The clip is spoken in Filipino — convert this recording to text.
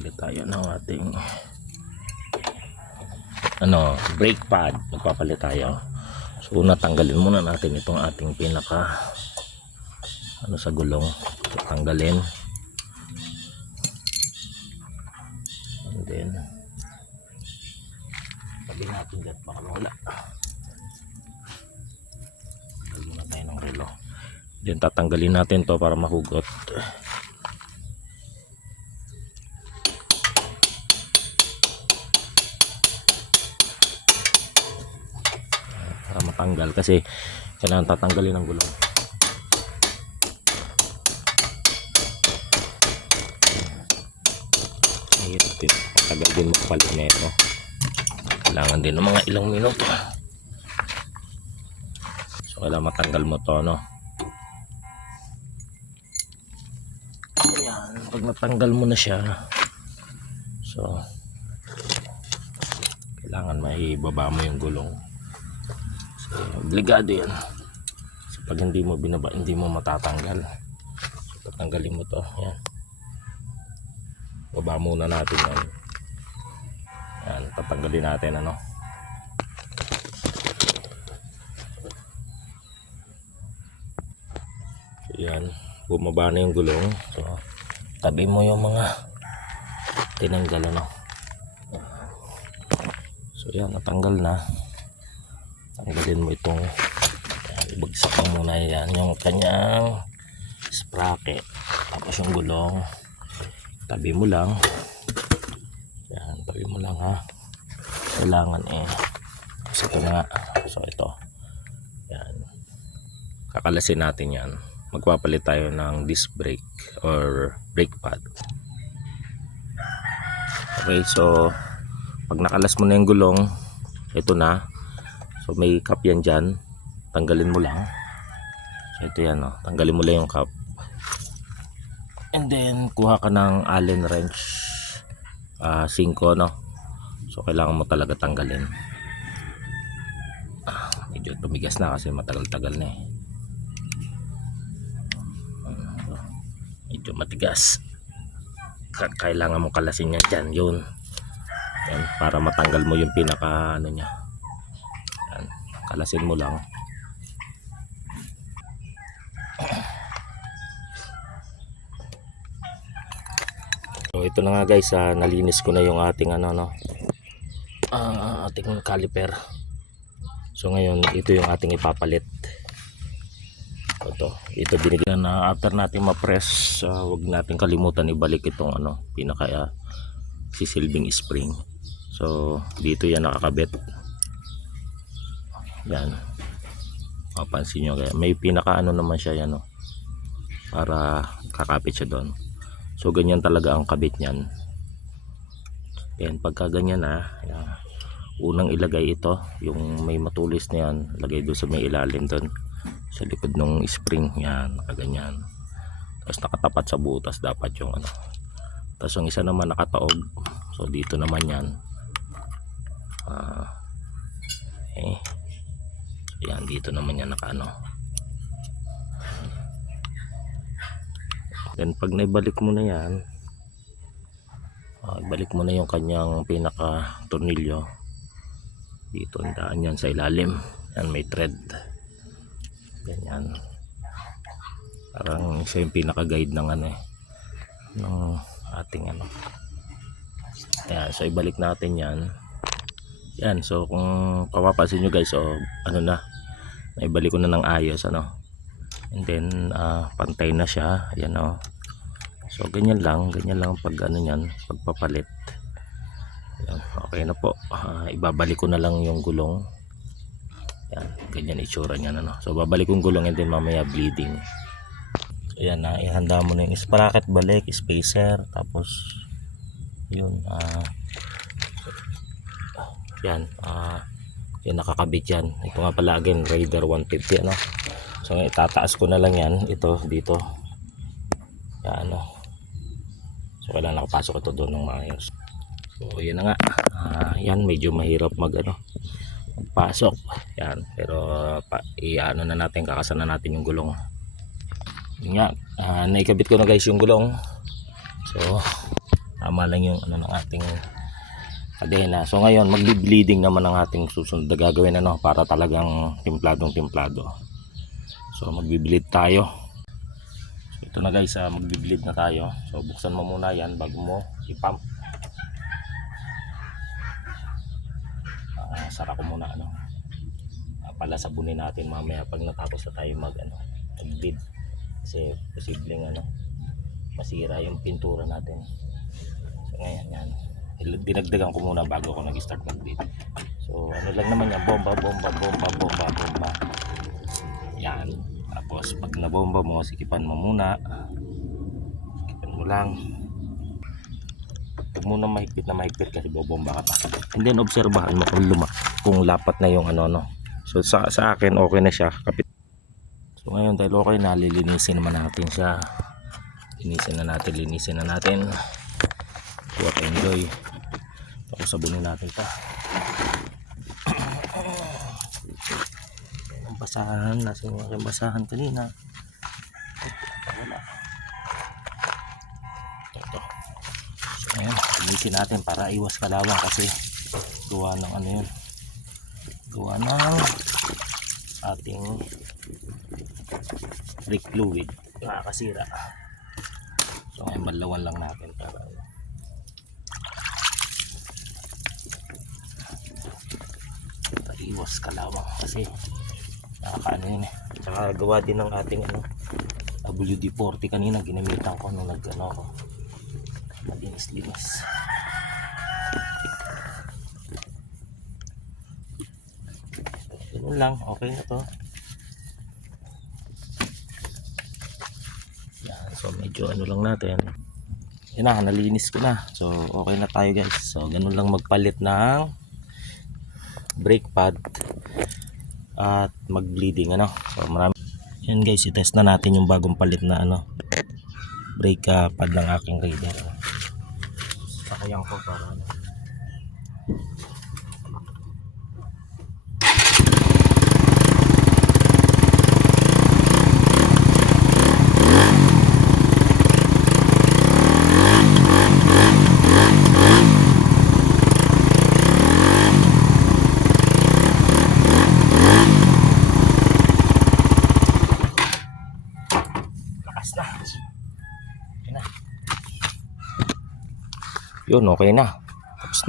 magpapalit tayo ng ating brake pad. Magpapalit tayo. So una, tanggalin muna natin itong ating pinaka sa gulong. So, tanggalin. And then tabi natin dyan, baka mawala. Tanggalin na tayo ng relo. Then tatanggalin natin to para mahugot. Para matanggal kasi kailangan tatanggalin ang gulong. Mahirap din. Matagal din magpalit na ito. Kailangan din ng mga ilang minuto. So kailangan matanggal mo to, Ayan, pag natanggal mo na siya, so kailangan maibaba mo yung gulong. So obligado yan. So pag hindi mo binaba, hindi mo matatanggal. So tatanggalin mo to. Ayan, baba muna natin yan. Ayan, tatanggalin natin So yan, bumaba na yung gulong. So tabi mo yung mga tinanggal So yan, natanggal na. Tanggalin mo itong ibagsak mo muna yan yung kanyang sprocket, tapos yung gulong tabi mo lang. Yan, tabi mo lang ha. Kailangan so ito na nga. So ito, yan, kakalasin natin yan. Magpapalit tayo ng disc brake or brake pad. Okay, so pag nakalas mo na yung gulong, ito na. So may cap yan dyan, tanggalin mo lang. So ito yan, tanggalin mo lang yung cap. And then kuha ka ng Allen wrench 5, So kailangan mo talaga tanggalin. Medyo tumigas na kasi matagal-tagal na medyo matigas. Kailangan mo kalasin niya dyan, yun. Yan, para matanggal mo yung pinaka niya. Yan, kalasin mo lang. So ito na nga guys, nalinis ko na yung ating ating caliper. So ngayon ito yung ating ipapalit. Ito binigyan na after natin ma-press. Wag natin kalimutan ibalik itong pinaka sisilbing spring. So dito yan nakakabit. Yan, mapansin nyo, kaya may pinaka naman siya yan, para kakapit siya doon. So ganyan talaga ang kabit niyan. Yan, pagka ganyan yan, unang ilagay ito yung may matulis na yan, lagay doon sa may ilalim doon sa likod ng spring. Yan, nakaganyan. Tapos nakatapat sa butas dapat yung Tapos yung isa naman nakataob. So dito naman yan. Yan, dito naman yan Then pag naibalik mo na yan, ibalik mo na yung kanyang pinaka tornilyo. Dito ang daan yan sa ilalim. Yan, may thread. Ganyan. Parang siya yung pinaka guide ng ng ating Yan, so ibalik natin yan. Yan, so kung papapansin nyo guys, so naibalik ko na ng ayos and then pantay na siya. Yan so ganyan lang pag pagpapalit. Yan, okay na po. Ibabalik ko na lang yung gulong. Yan, ganyan itsura niya so babalik yung gulong and then mamaya bleeding. So yan, ihanda mo na yung sprocket, balik, spacer, tapos yun, yan, yan nakakabit yan. Ito nga pala again, Raider 150 so itataas ko na lang yan ito dito. Yan so kailangan nakapasok ito doon ng maayos. So yan na nga, yan medyo mahirap magpasok yan, pero na natin, kakasan na natin yung gulong. Yun nga, naikabit ko na guys yung gulong. So tama lang yung ano ng ating kadena. So ngayon magbi-bleeding naman ang ating susunod na gagawin para talagang timplado. So magbi-bleed tayo. So ito na guys, magbi-bleed na tayo. So buksan mo muna yan bago mo i-pump. Sara ko muna pala sabunin natin mamaya pag natapos na tayo mag-bleed. Kasi posibleng masira yung pintura natin. So ngayon yan. Dinagdagan ko muna bago ako nag-start mag-bleed. So lang naman yan, bomba. Yan. Tapos pag nabomba mo, sikipan mo muna. Sikipan mo lang. Huwag muna mahigpit kasi bobomba ka pa. And then obserbahan mo kung lapat na yung So sa akin okay na siya. So ngayon dahil okay na, lilinisin naman natin siya. Linisin na natin. Huwag enjoy. Tapos sabunin natin ito. Ang basahan. Nasa yung aking basahan kanina. Wala. Ito. So ngayon, linisin natin para iwas kalawang kasi gawa ng gawa ng ating brake fluid. Nakakasira. So ngayon, malawan lang natin para iwas kalawang kasi nakakaano yun Saka gawa din ng ating WD-40 kanina ginamitan ko nung ko malinis. Ganun lang, okay na to. Yan, so medyo lang natin. Yan na, nalinis ko na. So okay na tayo guys. So ganun lang magpalit ng brake pad at mag-bleeding So marami. Yan guys, i-test na natin yung bagong palit na brake pad ng aking Raider. Sakayan ko para yun, okay na. Tapos na.